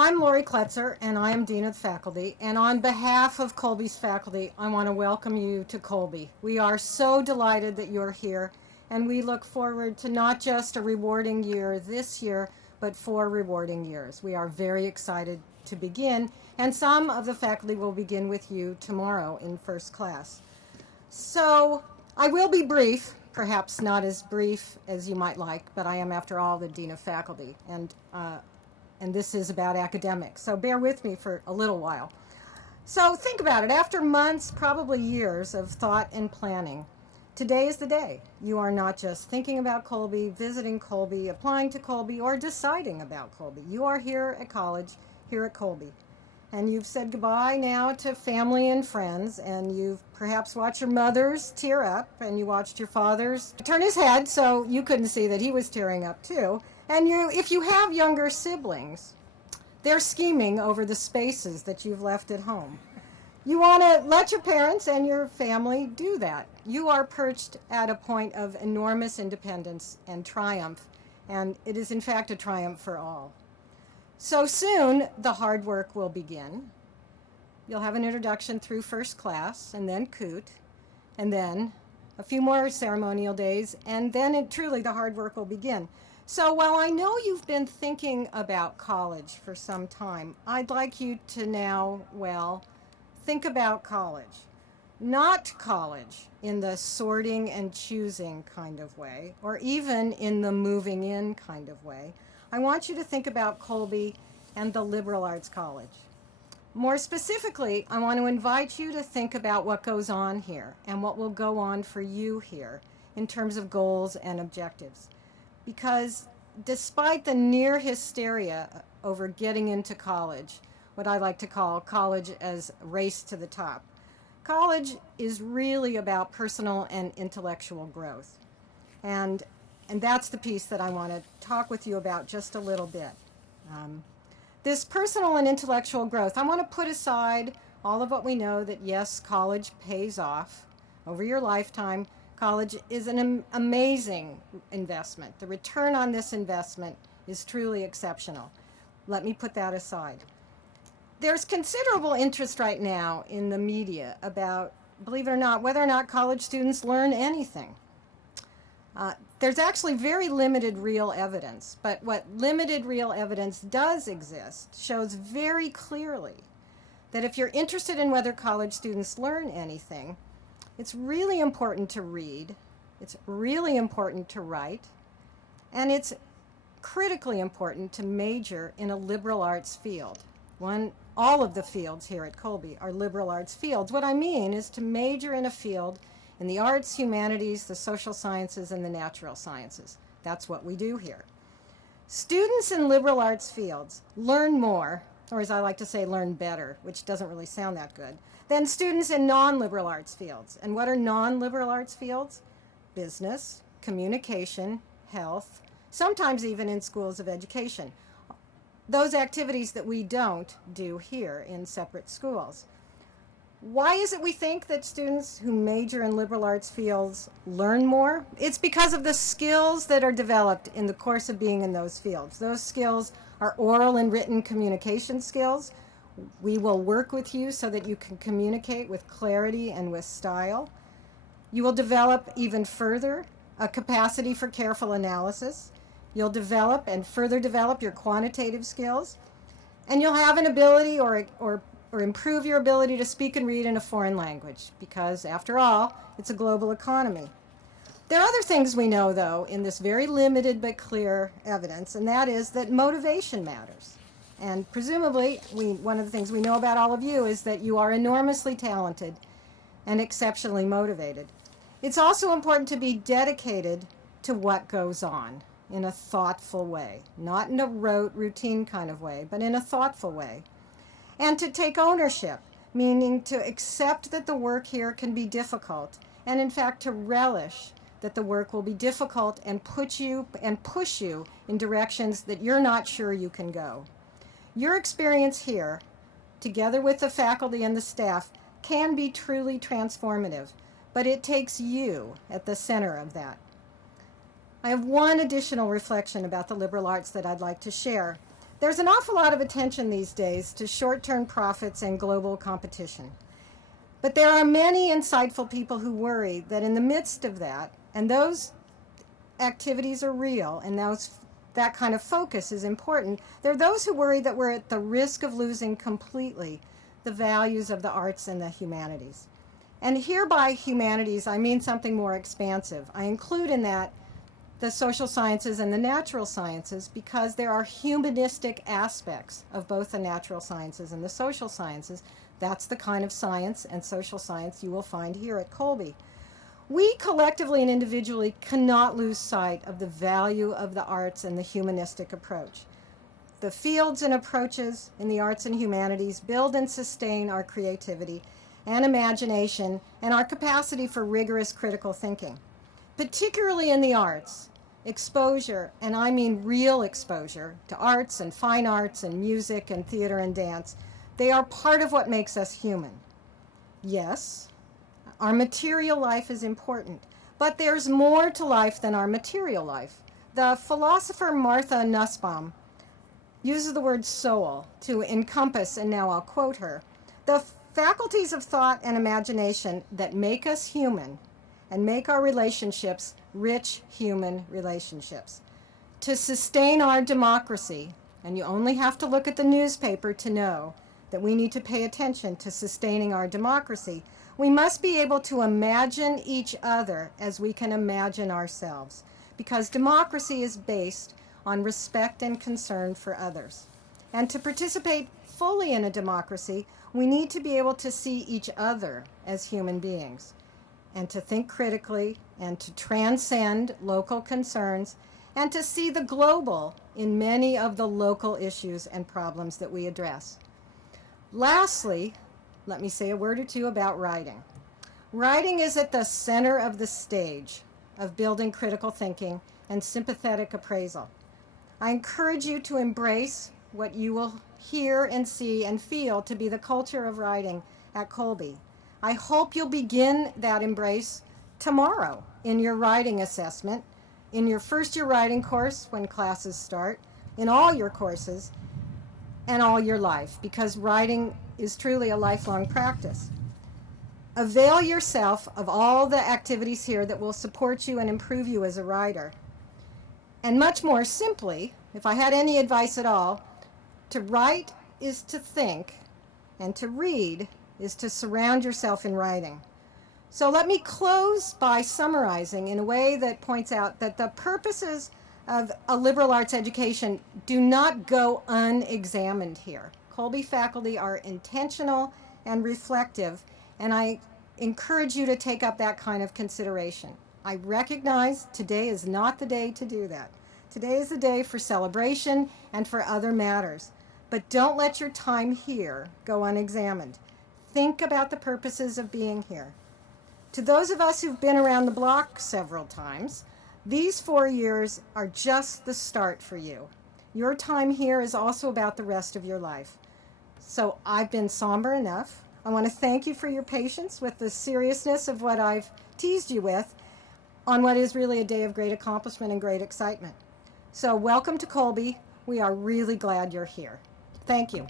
I'm Lori Kletzer, and I am Dean of the Faculty. And on behalf of Colby's faculty, I want to welcome you to Colby. We are so delighted that you're here, and we look forward to not just a rewarding year this year, but 4 rewarding years. We are very excited to begin, and some of the faculty will begin with you tomorrow in first class. So I will be brief, perhaps not as brief as you might like, but I am, after all, the Dean of Faculty, and this is about academics. So bear with me for a little while. So think about it. After months, probably years of thought and planning, today is the day. You are not just thinking about Colby, visiting Colby, applying to Colby, or deciding about Colby. You are here at college, here at Colby. And you've said goodbye now to family and friends, and you've perhaps watched your mothers tear up, and you watched your father's turn his head, so you couldn't see that he was tearing up too. And if you have younger siblings, they're scheming over the spaces that you've left at home. You want to let your parents and your family do that. You are perched at a point of enormous independence and triumph, and it is in fact a triumph for all. So soon, the hard work will begin. You'll have an introduction through first class, and then coot, and then a few more ceremonial days, and then truly the hard work will begin. So while I know you've been thinking about college for some time, I'd like you to now, think about college. Not college in the sorting and choosing kind of way, or even in the moving in kind of way. I want you to think about Colby and the liberal arts college. More specifically, I want to invite you to think about what goes on here and what will go on for you here in terms of goals and objectives. Because despite the near hysteria over getting into college, what I like to call college as race to the top, college is really about personal and intellectual growth. And that's the piece that I want to talk with you about just a little bit. This personal and intellectual growth, I want to put aside all of what we know that, yes, college pays off over your lifetime. College is an amazing investment. The return on this investment is truly exceptional. Let me put that aside. There's considerable interest right now in the media about, believe it or not, whether or not college students learn anything. There's actually very limited real evidence, but what limited real evidence does exist shows very clearly that if you're interested in whether college students learn anything, it's really important to read, it's really important to write, and it's critically important to major in a liberal arts field. All of the fields here at Colby are liberal arts fields. What I mean is to major in a field in the arts, humanities, the social sciences, and the natural sciences. That's what we do here. Students in liberal arts fields learn more, or as I like to say, learn better, which doesn't really sound that good, than students in non-liberal arts fields. And what are non-liberal arts fields? Business, communication, health, sometimes even in schools of education. Those activities that we don't do here in separate schools. Why is it we think that students who major in liberal arts fields learn more? It's because of the skills that are developed in the course of being in those fields. Those skills are oral and written communication skills. We will work with you so that you can communicate with clarity and with style. You will develop even further a capacity for careful analysis. You'll develop and further develop your quantitative skills. And you'll have an ability or improve your ability to speak and read in a foreign language, because after all, it's a global economy. There are other things we know, though, in this very limited but clear evidence, and that is that motivation matters. And presumably, one of the things we know about all of you is that you are enormously talented and exceptionally motivated. It's also important to be dedicated to what goes on in a thoughtful way, not in a rote, routine kind of way, but in a thoughtful way. And to take ownership, meaning to accept that the work here can be difficult, and in fact to relish that the work will be difficult and push you in directions that you're not sure you can go. Your experience here, together with the faculty and the staff, can be truly transformative, but it takes you at the center of that. I have one additional reflection about the liberal arts that I'd like to share. There's an awful lot of attention these days to short-term profits and global competition. But there are many insightful people who worry that in the midst of that, and those activities are real, and that kind of focus is important, there are those who worry that we're at the risk of losing completely the values of the arts and the humanities. And here by humanities, I mean something more expansive. I include in that the social sciences and the natural sciences because there are humanistic aspects of both the natural sciences and the social sciences. That's the kind of science and social science you will find here at Colby. We collectively and individually cannot lose sight of the value of the arts and the humanistic approach. The fields and approaches in the arts and humanities build and sustain our creativity and imagination and our capacity for rigorous critical thinking. Particularly in the arts, exposure, and I mean real exposure, to arts and fine arts and music and theater and dance, they are part of what makes us human. Yes, our material life is important, but there's more to life than our material life. The philosopher Martha Nussbaum uses the word soul to encompass, and now I'll quote her, the faculties of thought and imagination that make us human and make our relationships rich human relationships. To sustain our democracy, and you only have to look at the newspaper to know that we need to pay attention to sustaining our democracy, we must be able to imagine each other as we can imagine ourselves, because democracy is based on respect and concern for others. And to participate fully in a democracy, we need to be able to see each other as human beings, and to think critically, and to transcend local concerns, and to see the global in many of the local issues and problems that we address. Lastly, let me say a word or two about writing. Writing is at the center of the stage of building critical thinking and sympathetic appraisal. I encourage you to embrace what you will hear and see and feel to be the culture of writing at Colby. I hope you'll begin that embrace tomorrow in your writing assessment, in your first year writing course when classes start, in all your courses, and all your life, because writing is truly a lifelong practice. Avail yourself of all the activities here that will support you and improve you as a writer. And much more simply, if I had any advice at all, to write is to think, and to read is to surround yourself in writing. So let me close by summarizing in a way that points out that the purposes of a liberal arts education do not go unexamined here. Colby faculty are intentional and reflective, and I encourage you to take up that kind of consideration. I recognize today is not the day to do that. Today is the day for celebration and for other matters. But don't let your time here go unexamined. Think about the purposes of being here. To those of us who've been around the block several times, these 4 years are just the start for you. Your time here is also about the rest of your life. So I've been somber enough. I want to thank you for your patience with the seriousness of what I've teased you with on what is really a day of great accomplishment and great excitement. So welcome to Colby. We are really glad you're here. Thank you.